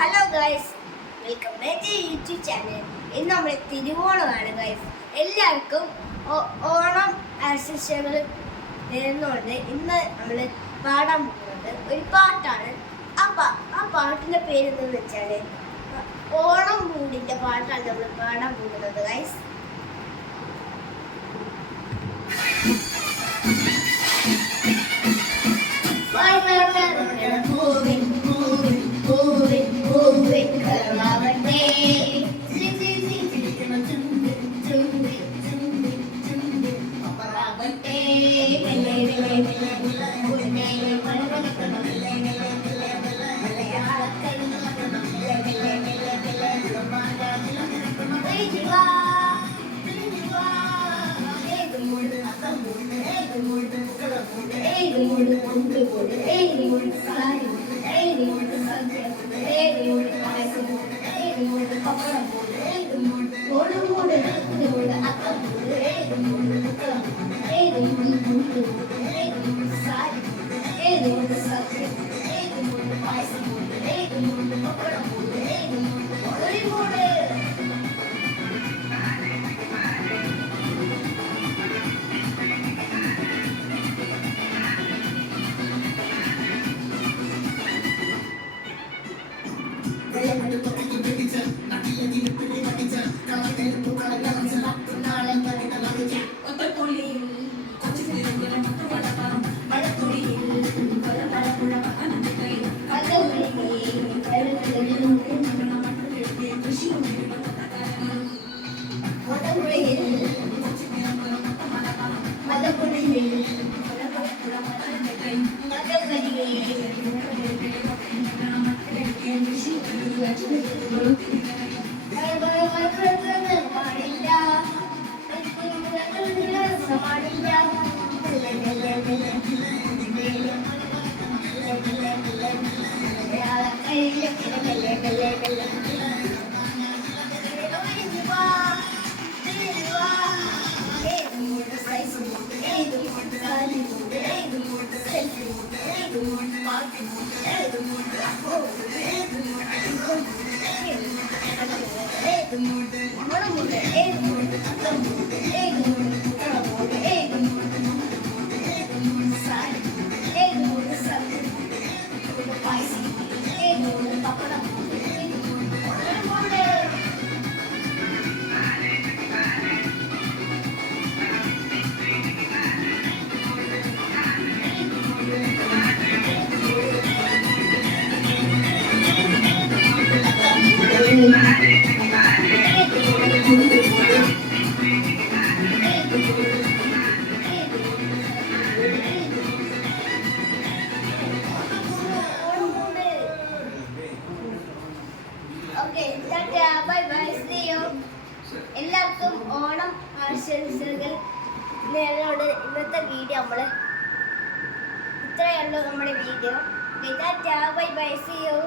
Hello guys, welcome back to YouTube channel. ഇന്ന് നമ്മൾ തിരുവോണമാണ് guys. എല്ലാവർക്കും ഓണം ആശംസകൾ നേർന്നുകൊണ്ട് ഇന്ന് നമ്മൾ പാടാൻ പോകുന്നത് ഒരു പാട്ടാണ്. ആ പാട്ടിൻ്റെ പേരെന്ന് വെച്ചാൽ ഓണം മൂടിൻ്റെ പാട്ടാണ് നമ്മൾ പാടാൻ പോകുന്നത് ഗൈസ്. എല്ലാവർക്കും ഓണം ആശംസകൾ നേരോട്. ഇന്നത്തെ വീഡിയോ നമ്മൾ ഇത്രയേ ഉള്ളൂ. നമ്മുടെ video. Bye bye, see U.